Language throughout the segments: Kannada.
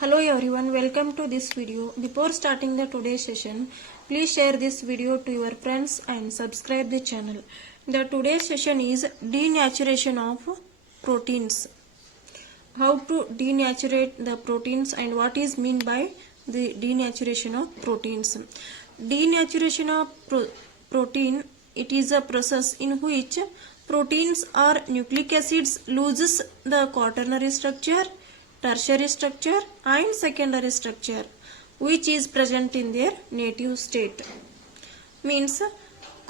Hello everyone, welcome to this video. Before starting the today's session, please share this video to your friends and subscribe the channel. The today's session is denaturation of proteins. How to denaturate the proteins and what is meant by the denaturation of proteins. Denaturation of protein, it is a process in which proteins or nucleic acids loses the quaternary structure, tertiary structure and secondary structure which is present in their native state. Means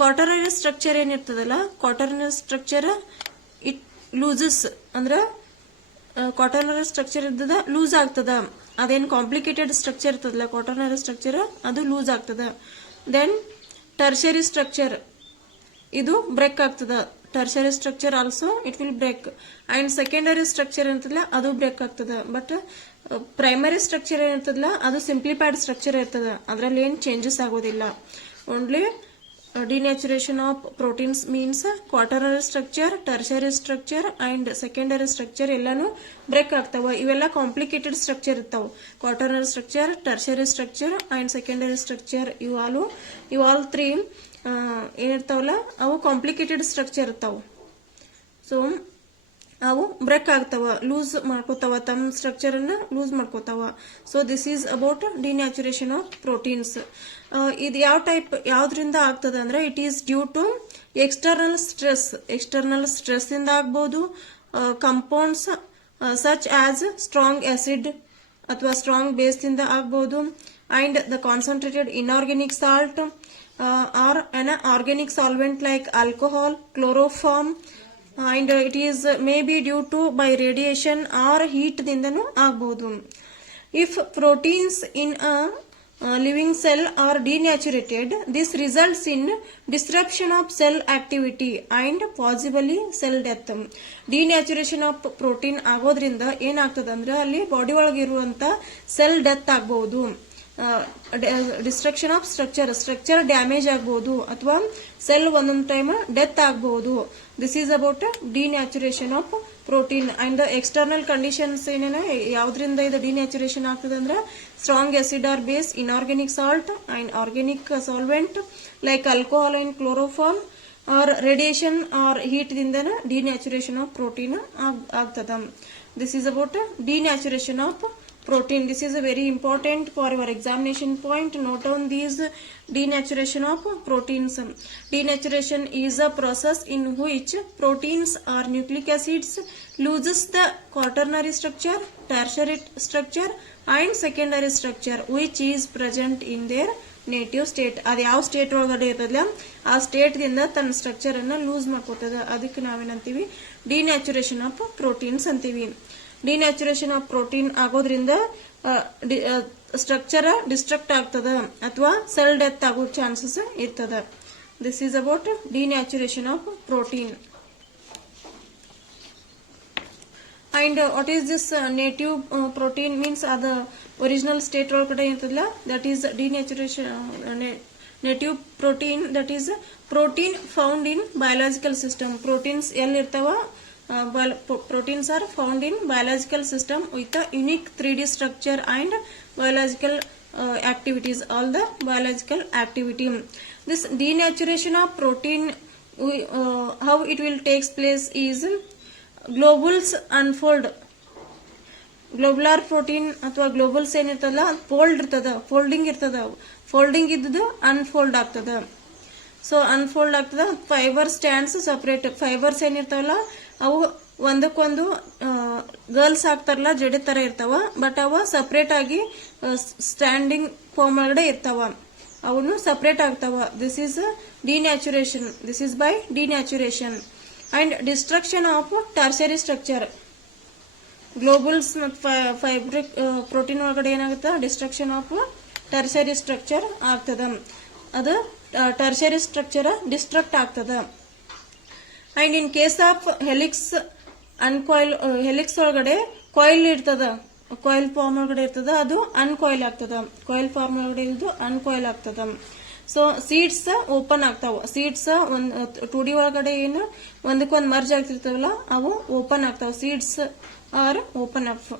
quaternary structure ಏನಿರ್ತದಲ್ಲ, quaternary structure it loses ಅಂದ್ರೆ ಕ್ವಾಟರ್ನರಿ ಸ್ಟ್ರಕ್ಚರ್ ಇದ್ದದ ಲೂಸ್ ಆಗ್ತದ. ಅದೇನು ಕಾಂಪ್ಲಿಕೇಟೆಡ್ ಸ್ಟ್ರಕ್ಚರ್ ಇರ್ತದಲ್ಲ ಕ್ವಾಟರ್ನರಿ ಸ್ಟ್ರಕ್ಚರ್ ಅದು ಲೂಸ್ ಆಗ್ತದ. ದೆನ್ ಟರ್ಷರಿ ಸ್ಟ್ರಕ್ಚರ್ ಇದು ಬ್ರೇಕ್ ಆಗ್ತದ. Tertiary structure also it will break and secondary structure ಇರ್ತದಲ್ಲ ಅದು ಬ್ರೇಕ್ ಆಗ್ತದ. ಬಟ್ ಪ್ರೈಮರಿ ಸ್ಟ್ರಕ್ಚರ್ ಏನಿರ್ತದಲ್ಲ ಅದು ಸಿಂಪ್ಲಿಫೈಡ್ ಸ್ಟ್ರಕ್ಚರ್ ಇರ್ತದ, ಅದರಲ್ಲಿ ಏನು ಚೇಂಜಸ್ ಆಗೋದಿಲ್ಲ. Only denaturation of proteins means quaternary structure, tertiary structure and secondary structure ಎಲ್ಲಾನು ಬ್ರೇಕ್ ಆಗ್ತಾವ. ಇವೆಲ್ಲ ಕಾಂಪ್ಲಿಕೇಟೆಡ್ ಸ್ಟ್ರಕ್ಚರ್ ಇರ್ತಾವ. Quaternary structure, tertiary structure and secondary structure ಇವು ಆಲ್ ತ್ರೀ ಏನಿರ್ತಾವಲ್ಲ ಅವು ಕಾಂಪ್ಲಿಕೇಟೆಡ್ ಸ್ಟ್ರಕ್ಚರ್ ಇರ್ತಾವ. ಸೊ ಅವು ಬ್ರೇಕ್ ಆಗ್ತಾವ, ಲೂಸ್ ಮಾಡ್ಕೋತಾವ, ತಮ್ಮ ಸ್ಟ್ರಕ್ಚರ್ ಅನ್ನ ಲೂಸ್ ಮಾಡ್ಕೋತಾವ. So this is about denaturation of proteins. ಇದು ಯಾವ ಟೈಪ್ ಯಾವ್ದ್ರಿಂದ ಆಗ್ತದ ಅಂದ್ರೆ it is due to external stress ಇಂದ ಆಗ್ಬಹುದು, compounds such as strong acid ಅಥವಾ ಸ್ಟ್ರಾಂಗ್ ಬೇಸ್ ಇಂದ ಆಗ್ಬಹುದು, and the concentrated inorganic salt or an organic solvent like alcohol, chloroform, and it is may be due to by radiation or heat ದಿಂದನೂ ಆಗಬಹುದು. If proteins in a living cell are denatured, this results in disruption of cell activity and possibly cell death. Denaturation of protein ಆಗೋದ್ರಿಂದ ಏನಾಗ್ತದೆ ಅಂದ್ರೆ ಅಲ್ಲಿ ಬಾಡಿ ಒಳಗೆ ಇರುವಂತ ಸೆಲ್ ಡೆತ್ ಆಗಬಹುದು, ಡಿಸ್ಟ್ರಕ್ಷನ್ ಆಫ್ ಸ್ಟ್ರಕ್ಚರ್ ಡ್ಯಾಮೇಜ್ ಆಗಬಹುದು ಅಥವಾ ಸೆಲ್ ಒಂದೊಂದು ಟೈಮ್ ಡೆತ್ ಆಗಬಹುದು. This is about denaturation of protein. And the external conditions ಏನೇನ ಯಾವ್ದ್ರಿಂದ ಇದು ಡಿನ್ಯಾಚುರೇಷನ್ ಆಗ್ತದೆ ಅಂದ್ರೆ strong acid or base, inorganic salt and organic solvent like alcohol and chloroform or radiation or heat ದಿಂದನ ಡಿನ್ಯಾಚುರೇಷನ್ ಆಫ್ ಪ್ರೋಟೀನ್ ಆಗ್ತದ. This is about denaturation of protein. This is a very important for your examination point. Note down these denaturation of proteins. Denaturation is a process in which proteins or nucleic acids loses the quaternary structure, tertiary structure and secondary structure which is present in their native state. ಅದು ಯಾವ ಸ್ಟೇಟ್ ಒಳಗಡೆ ಇರ್ತದಲ್ಲ ಆ ಸ್ಟೇಟ್ ದಿಂದ ತನ್ನ ಸ್ಟ್ರಕ್ಚರ್ ಅನ್ನ ಲೂಸ್ ಮಾಡ್ಕೋತದ. ಅದಕ್ಕೆ ನಾವೇನಂತೀವಿ ಡಿನ್ಯಾಚುರೇಷನ್ ಆಫ್ ಪ್ರೋಟೀನ್ಸ್ ಅಂತೀವಿ. ಡಿನ್ಯಾಚುರೇಷನ್ ಆಫ್ ಪ್ರೋಟೀನ್ ಆಗೋದ್ರಿಂದ ಸ್ಟ್ರಕ್ಚರ್ ಡಿಸ್ಟ್ರಕ್ಟ್ ಆಗ್ತದ ಅಥವಾ ಸೆಲ್ ಡೆತ್ ಆಗೋ ಚಾನ್ಸಸ್ ಇರ್ತದ. This is about denaturation of protein. And what is this native protein means ಅದ ಒರಿಜಿನಲ್ ಸ್ಟೇಟ್ ಒಳಗಡೆ ಇರ್ತದಲ್ಲ that is denaturation. Native protein that is protein found in biological system. Proteins ಎಲ್ಲಿರ್ತಾವ proteins are found in biological system with a unique 3D structure and biological activities, all the biological activity. This denaturation of protein, how it will takes place is globules unfold. Globular protein ಅಥವಾ ಗ್ಲೋಬಲ್ಸ್ ಏನಿರ್ತದಲ್ಲ ಫೋಲ್ಡ್ ಇರ್ತದ, ಫೋಲ್ಡಿಂಗ್ ಇರ್ತದ, ಫೋಲ್ಡಿಂಗ್ ಇದ್ದು ಅನ್ಫೋಲ್ಡ್ ಆಗ್ತದ. ಸೊ ಅನ್ಫೋಲ್ಡ್ ಆಗ್ತದ. Fibre stands separate. ಫೈಬರ್ಸ್ ಏನಿರ್ತಾವಲ್ಲ ಅವು ಒಂದಕ್ಕೊಂದು ಗರ್ಲ್ಸ್ ಆಗ್ತಾರಲ್ಲ ಜಡೆ ತರ ಇರ್ತಾವ, ಬಟ್ ಅವ ಸಪರೇಟ್ ಆಗಿ ಸ್ಟ್ಯಾಂಡಿಂಗ್ ಫಾರ್ಮ್ ಒಳಗಡೆ ಇರ್ತಾವ, ಅವನು ಸಪರೇಟ್ ಆಗ್ತಾವ. This is denaturation. This is by denaturation. And destruction of tertiary structure. Globals ಮತ್ತು ಫೈಬ್ರಿಕ್ ಪ್ರೋಟೀನ್ ಒಳಗಡೆ ಏನಾಗುತ್ತೆ ಡಿಸ್ಟ್ರಕ್ಷನ್ ಆಫ್ ಟರ್ಷರಿ ಸ್ಟ್ರಕ್ಚರ್ ಆಗ್ತದ. ಅದು ಟರ್ಷರಿ ಸ್ಟ್ರಕ್ಚರ್ ಡಿಸ್ಟ್ರಕ್ಟ್ ಆಗ್ತದ. And in case of helix uncoil, helix ಒಳಗಡೆ ಕಾಯಿಲ್ ಇರ್ತದ, ಕಾಯಿಲ್ ಫಾರ್ಮ್ ಒಳಗಡೆ ಇರ್ತದ, ಅದು ಅನ್ಕಾಯಿಲ್ ಆಗ್ತದ. ಕಾಯಿಲ್ ಫಾರ್ಮ್ ಒಳಗಡೆ ಇದ್ದು ಅನ್ಕಾಯಿಲ್ ಆಗ್ತದ. ಸೊ ಸೀಡ್ಸ್ ಓಪನ್ ಆಗ್ತಾವ. ಸೀಡ್ಸ್ ಒಂದ್ 2D ಒಳಗಡೆ ಏನು ಒಂದಕ್ಕೊಂದು ಮರ್ಜ್ ಆಗ್ತಿರ್ತಾವಲ್ಲ ಅವು ಓಪನ್ ಆಗ್ತಾವ. Seeds are open up.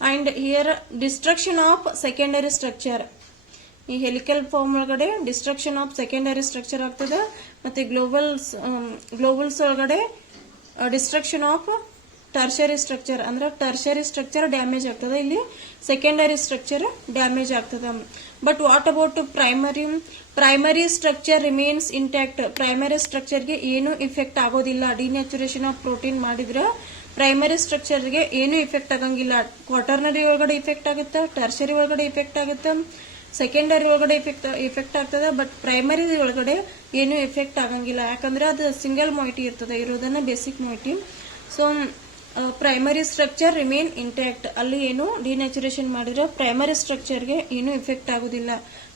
and here destruction of secondary structure. ಈ ಹೆಲಿಕಲ್ ಫಾರ್ಮ್ ಒಳಗಡೆ ಡಿಸ್ಟ್ರಕ್ಷನ್ ಆಫ್ ಸೆಕೆಂಡರಿ ಸ್ಟ್ರಕ್ಚರ್ ಆಗ್ತದೆ, ಮತ್ತೆ ಗ್ಲೋಬಲ್ಸ್ ಒಳಗಡೆ ಡಿಸ್ಟ್ರಕ್ಷನ್ ಆಫ್ ಟರ್ಷರಿ ಸ್ಟ್ರಕ್ಚರ್ ಅಂದ್ರೆ ಟರ್ಷರಿ ಸ್ಟ್ರಕ್ಚರ್ ಡ್ಯಾಮೇಜ್ ಆಗ್ತದೆ, ಇಲ್ಲಿ ಸೆಕೆಂಡರಿ ಸ್ಟ್ರಕ್ಚರ್ ಡ್ಯಾಮೇಜ್ ಆಗ್ತದೆ. But what about primary structure remains intact. Primary ಸ್ಟ್ರಕ್ಚರ್ಗೆ ಏನು ಇಫೆಕ್ಟ್ ಆಗೋದಿಲ್ಲ. ಡಿನ್ಯಾಚುರೇಷನ್ ಆಫ್ ಪ್ರೋಟೀನ್ ಮಾಡಿದ್ರೆ ಪ್ರೈಮರಿ ಸ್ಟ್ರಕ್ಚರ್ಗೆ ಏನು ಇಫೆಕ್ಟ್ ಆಗಂಗಿಲ್ಲ. ಕ್ವಾಟರ್ನರಿ ಒಳಗಡೆ ಇಫೆಕ್ಟ್ ಆಗುತ್ತೆ, ಟರ್ಷರಿ ಒಳಗಡೆ ಇಫೆಕ್ಟ್ ಆಗುತ್ತೆ, ಸೆಕೆಂಡರಿ ಒಳಗಡೆ ಇಫೆಕ್ಟ್ ಆಗ್ತದೆ, ಬಟ್ ಪ್ರೈಮರಿ ಒಳಗಡೆ ಏನು ಎಫೆಕ್ಟ್ ಆಗಂಗಿಲ್ಲ. ಯಾಕಂದ್ರೆ ಅದು ಸಿಂಗಲ್ ಮೊಯಿಟಿ ಇರ್ತದೆ, ಇರೋದನ್ನ basic moiety. So primary structure remain intact. ಅಲ್ಲಿ ಏನು ಡಿನ್ಯಾಚುರೇಷನ್ ಮಾಡಿದ್ರೆ ಪ್ರೈಮರಿ ಸ್ಟ್ರಕ್ಚರ್ಗೆ ಏನು ಇಫೆಕ್ಟ್ ಆಗುದಿಲ್ಲ.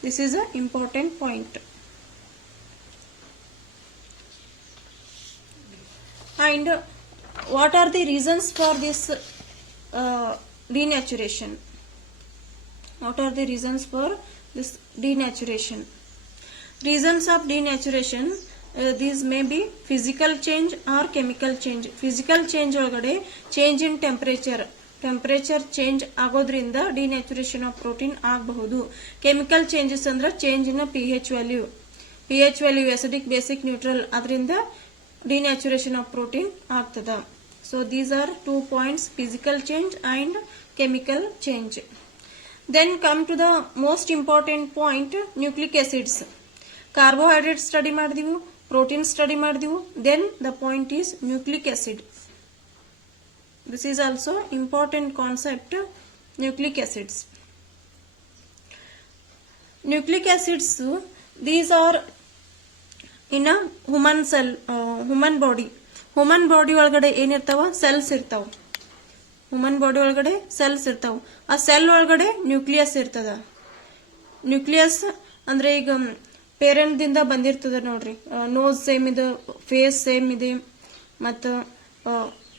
This is a important point. And what are the reasons for this denaturation? What are the reasons for this denaturation? Reasons of denaturation, these may be physical change or chemical change. Physical change ಒಳಗಡೆ change in temperature change ಆಗೋದ್ರಿಂದ denaturation of protein ಆಗಬಹುದು. Chemical changes ಅಂದ್ರೆ change in pH value acidic, basic, neutral, ಅದರಿಂದ denaturation of protein ಆಗ್ತದ. So these are 2 points, physical change and chemical change. Then come to the most important point, nucleic acids. Carbohydrate study ಮಾಡಿದೆವು, protein study ಮಾಡಿದೆವು, then the point is nucleic acid. This is also important concept, nucleic acids. Nucleic acids, these are in a human cell, human body. Human body ಒಳಗಡೆ ಏನಿರ್ತಾವ, ಸೆಲ್ಸ್ ಇರ್ತಾವ. ಹ್ಯೂಮನ್ ಬಾಡಿ ಒಳಗಡೆ ಸೆಲ್ಸ್ ಇರ್ತಾವ. ಆ ಸೆಲ್ ಒಳಗಡೆ ನ್ಯೂಕ್ಲಿಯಸ್ ಇರ್ತದ. ನ್ಯೂಕ್ಲಿಯಸ್ ಅಂದ್ರೆ ಈಗ ಪೇರೆಂಟ್ ದಿಂದ ಬಂದಿರ್ತದ ನೋಡ್ರಿ, ನೋಸ್ ಸೇಮ್ ಇದೆ, ಫೇಸ್ ಸೇಮ್ ಇದೆ, ಮತ್ತ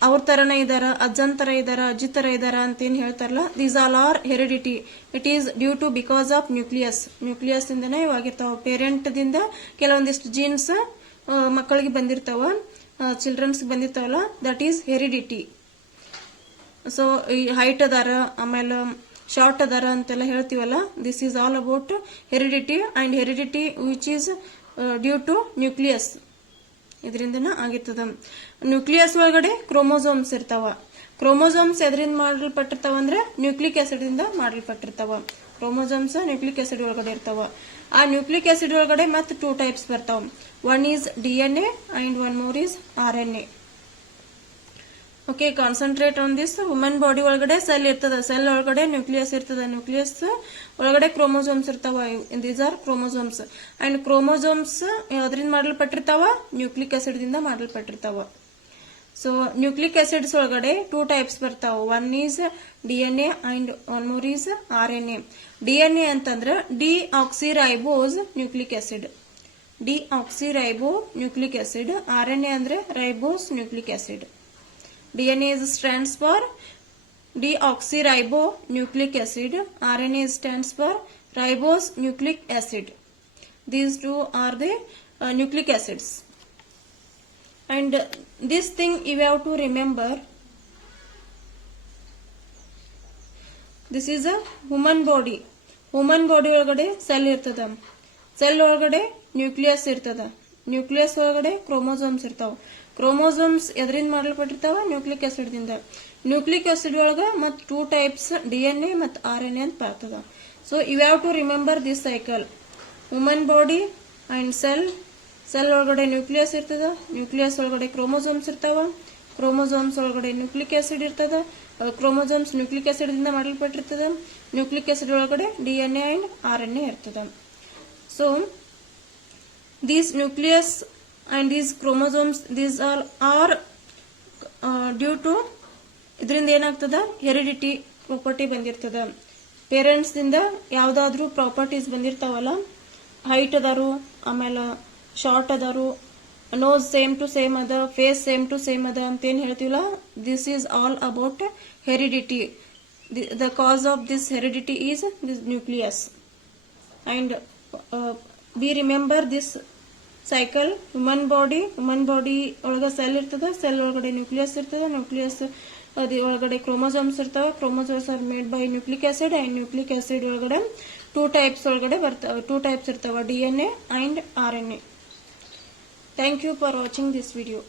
ಅವ್ರ ತರನೇ ಇದಾರ, ಅಜ್ಜನ್ ತರ ಇದಾರ, ಅಜ್ಜಿ ತರ ಇದಾರ ಅಂತ ಏನ್ ಹೇಳ್ತಾರಲ್ಲ, these all are heredity. It is due to because of nucleus ಇಂದನೇ ಇವಾಗಿರ್ತಾವ. ಪೇರೆಂಟ್ ದಿಂದ ಕೆಲವೊಂದಿಷ್ಟು ಜೀನ್ಸ್ ಮಕ್ಕಳಿಗೆ ಬಂದಿರ್ತಾವ, ಚಿಲ್ಡ್ರನ್ಸ್ ಬಂದಿರ್ತಾವಲ್ಲ, ದಟ್ ಈಸ್ ಹೆರಿಡಿಟಿ. ಸೊ ಈ ಹೈಟ್ ಅದಾರ, ಆಮೇಲೆ ಶಾರ್ಟ್ ಅದಾರ ಅಂತೆಲ್ಲ ಹೇಳ್ತೀವಲ್ಲ, this is all about heredity. And heredity which is due to nucleus, ಇದರಿಂದನ ಆಗಿರ್ತದ. ನ್ಯೂಕ್ಲಿಯಸ್ ಒಳಗಡೆ ಕ್ರೋಮೋಸೋಮ್ಸ್ ಇರ್ತಾವ. ಕ್ರೋಮೋಸೋಮ್ಸ್ ಎದರಿಂದ ಮಾಡಲ್ಪಟ್ಟಿರ್ತಾವ ಅಂದ್ರೆ ನ್ಯೂಕ್ಲಿಕ್ ಆಸಿಡ್ ಇಂದ ಮಾಡಲ್ಪಟ್ಟಿರ್ತಾವ. ಕ್ರೋಮೋಸೋಮ್ಸ್ ನ್ಯೂಕ್ಲಿಕ್ ಆಸಿಡ್ ಒಳಗಡೆ ಇರ್ತಾವ. ಆ ನ್ಯೂಕ್ಲಿಕ್ ಆಸಿಡ್ ಒಳಗಡೆ ಮತ್ತೆ 2 ಟೈಪ್ಸ್ ಬರ್ತಾವ. One is DNA and one more is RNA. Okay, concentrate on this. Woman body ಒಳಗಡೆ ಸೆಲ್ ಇರ್ತದ, ಸೆಲ್ ಒಳಗಡೆ ನ್ಯೂಕ್ಲಿಯಸ್ ಇರ್ತದ, ನ್ಯೂಕ್ಲಿಯಸ್ ಒಳಗಡೆ ಕ್ರೋಮೋಸೋಮ್ಸ್ ಇರ್ತಾವ. These are chromosomes. And chromosomes ಅದರಿಂದ ಮಾಡಲ್ಪಟ್ಟಿರ್ತಾವ, ನ್ಯೂಕ್ಲಿಕ್ ಆಸಿಡ್ ದಿಂದ ಮಾಡಲ್ಪಟ್ಟಿರ್ತಾವ. ಸೊ ನ್ಯೂಕ್ಲಿಕ್ ಆಸಿಡ್ಸ್ ಒಳಗಡೆ 2 ಟೈಪ್ಸ್ ಬರ್ತಾವ. One is DNA and one more is RNA. DNA ಅಂತಂದ್ರ deoxyribose nucleic acid, deoxyribo nucleic acid. RNA ಅಂದ್ರೆ ribose nucleic acid. DNA stands for deoxyribonucleic acid. RNA stands for ribose nucleic acid. These two are the nucleic acids. And this thing you have to remember. This is a human body. Human body ಒಳಗಡೆ ಸೆಲ್ ಇರ್ತದ, ಸೆಲ್ ಒಳಗಡೆ ನ್ಯೂಕ್ಲಿಯಸ್ ಇರ್ತದ, ನ್ಯೂಕ್ಲಿಯಸ್ ಒಳಗಡೆ ಕ್ರೋಮೋಸೋಮ್ಸ್ ಇರ್ತಾವ. ಕ್ರೋಮೋಸೋಮ್ಸ್ ಎದರಿಂದ ಮಾಡಲ್ಪಟ್ಟಿರ್ತಾವ, ನ್ಯೂಕ್ಲಿಕ್ ಆಸಿಡ್ ದಿಂದ. ನ್ಯೂಕ್ಲಿಕ್ ಆಸಿಡ್ ಒಳಗ ಮತ್ 2 ಟೈಪ್ಸ್ DNA ಮತ್ತು RNA ಅಂತ ಬರ್ತದ. So you have to remember this cycle. Woman body and cell, cell ಒಳಗಡೆ ನ್ಯೂಕ್ಲಿಯಸ್ ಇರ್ತದ, ನ್ಯೂಕ್ಲಿಯಸ್ ಒಳಗಡೆ ಕ್ರೋಮೋಸೋಮ್ಸ್ ಇರ್ತಾವ, ಕ್ರೋಮೋಸೋಮ್ಸ್ ಒಳಗಡೆ ನ್ಯೂಕ್ಲಿಕ್ ಆಸಿಡ್ ಇರ್ತದ, ಕ್ರೋಮೋಸೋಮ್ಸ್ ನ್ಯೂಕ್ಲಿಕ್ ಆಸಿಡ್ ದಿಂದ ಮಾಡಲ್ಪಟ್ಟಿರ್ತದ, ನ್ಯೂಕ್ಲಿಕ್ ಆಸಿಡ್ ಒಳಗಡೆ DNA ಅಂಡ್ RNA ಇರ್ತದ. So these nucleus and these chromosomes, these all are due to ಇದರಿಂದ ಏನಾಗ್ತದ, ಹೆರಿಡಿಟಿ ಪ್ರಾಪರ್ಟಿ ಬಂದಿರ್ತದ. ಪೇರೆಂಟ್ಸ್ ದಿಂದ ಯಾವ್ದಾದ್ರು ಪ್ರಾಪರ್ಟೀಸ್ ಬಂದಿರ್ತಾವಲ್ಲ, ಹೈಟ್ ಅದಾರು, ಆಮೇಲೆ ಶಾರ್ಟ್ ಅದಾರು, ನೋಸ್ ಸೇಮ್ ಟು ಸೇಮ್ ಅದ, ಫೇಸ್ ಸೇಮ್ ಟು ಸೇಮ್ ಅದ ಅಂತ ಏನ್ ಹೇಳ್ತೀವಲ್ಲ, this is all about heredity. The cause of this heredity is this nucleus. And we remember this cycle. Woman body ಒಳಗ ಸೆಲ್ ಇರ್ತದ, ಸೆಲ್ ಒಳಗಡೆ ನ್ಯೂಕ್ಲಿಯಸ್ ಇರ್ತದ, ನ್ಯೂಕ್ಲಿಯಸ್ ಅದು ಒಳಗಡೆ ಕ್ರೋಮೋಸೋಮ್ಸ್ ಇರ್ತಾವೆ. Chromosomes are made by nucleic acid and nucleic acid ಒಳಗಡೆ ಟೂ ಟೈಪ್ಸ್ ಇರ್ತಾವೆ, DNA and RNA. Thank you for watching this video.